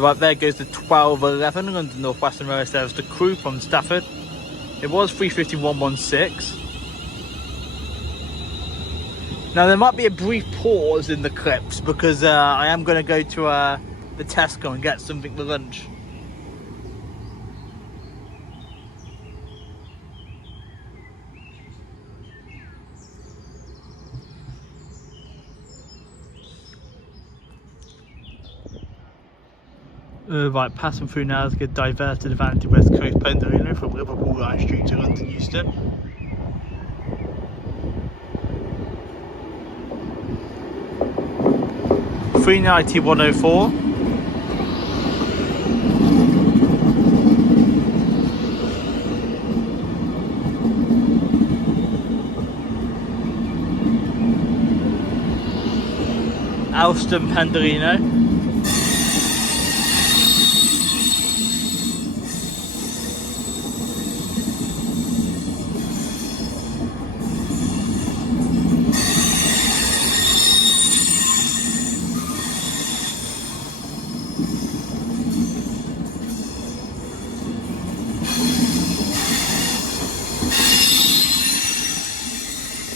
right there goes the 1211 on the Northwestern Railway service to Crewe from Stafford. It was 3:51.16. Now there might be a brief pause in the clips because I am going to go to the Tesco and get something for lunch. Right, passing through now is a good diverted Avanti West Coast Pendelino from Liverpool Line Street to London Euston. £3.90 £104. Alston Pendolino.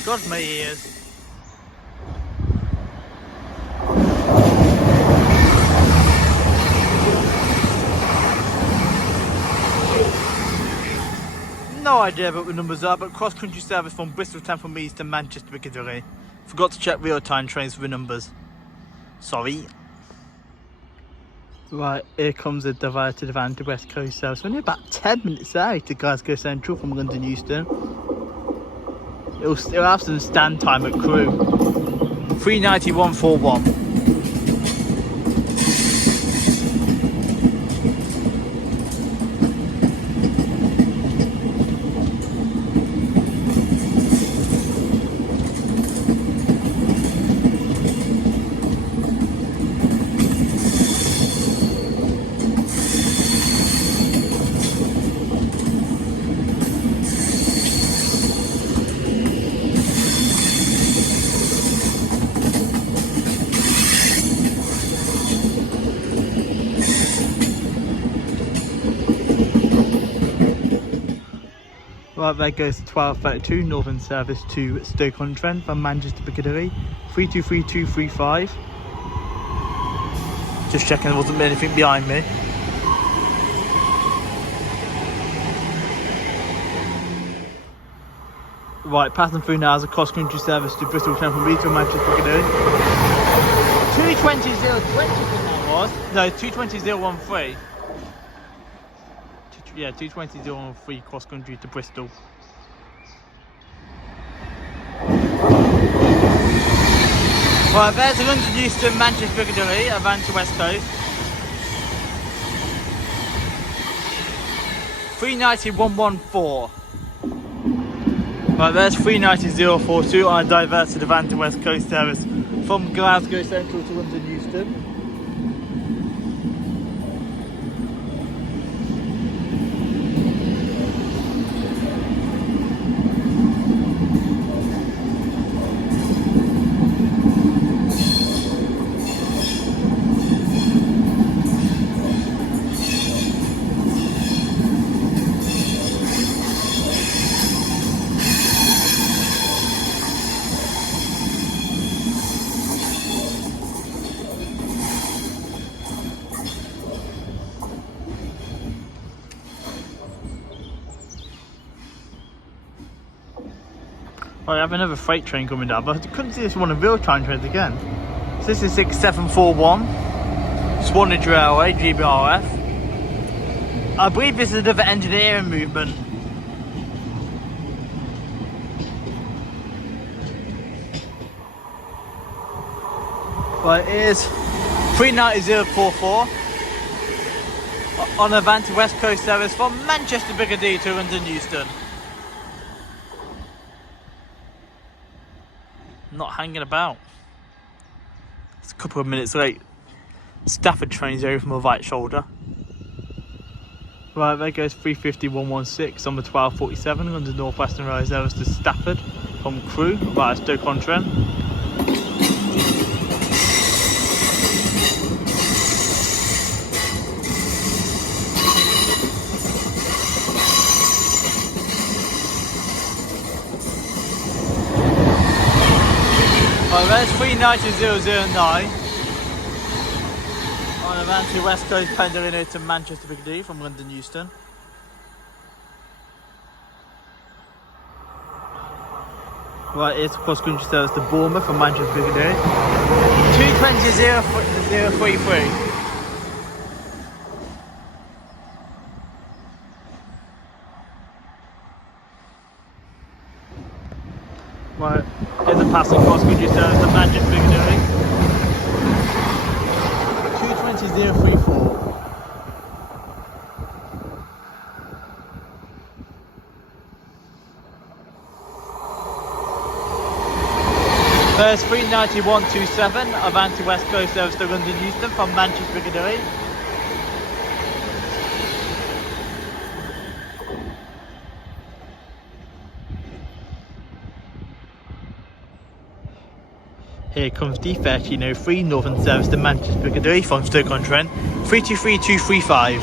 God, my ears. No idea what the numbers are, but cross-country service from Bristol Temple Meads to Manchester Piccadilly. Forgot to check real-time trains for the numbers. Sorry. Right, here comes the diverted Avanti West Coast service. We're only about 10 minutes out to Glasgow Central from London Euston. It'll have some stand time at Crewe. £3.90 £141. Right, there goes the 1232 Northern service to Stoke on Trent from Manchester Piccadilly, 323235. Just checking there wasn't anything behind me. Right, passing through now is a cross-country service to Bristol Temple Meads from Manchester Piccadilly. 220 020 that was. No, 220 013. Yeah, 220 013 cross country to Bristol. Right, there's a London Euston Manchester Piccadilly, Avanti West Coast. £3.90 £114. Right, there's £3.90 042 on a diverted Avanti West Coast service from Glasgow Central to London Euston. I have another freight train coming down, but I couldn't see this one in real-time trains again. So this is 6741, Swanage Railway, GBRF. I believe this is another engineering movement. Right, here's 3.90 044 on Avanti West Coast service from Manchester Piccadilly to London Euston. Not hanging about. It's a couple of minutes late. Stafford train's over from my right shoulder. Right, there goes 3.50 116 on the 1247 on the Northwestern Railway service to Stafford from Crewe via Stoke on Trent. Right, there's 390,009 on Avanti West Coast pending out to Manchester Piccadilly from London Euston. Right, here's the cross-country service to Bournemouth from Manchester Piccadilly. 220,033. Right, here's the passing cross-country service to Manchester Piccadilly. 220,034. There's 39127 Avanti West Coast service to London Euston from Manchester Piccadilly. Here comes the 1303 Northern service to Manchester Piccadilly from Stoke on Trent. 323235.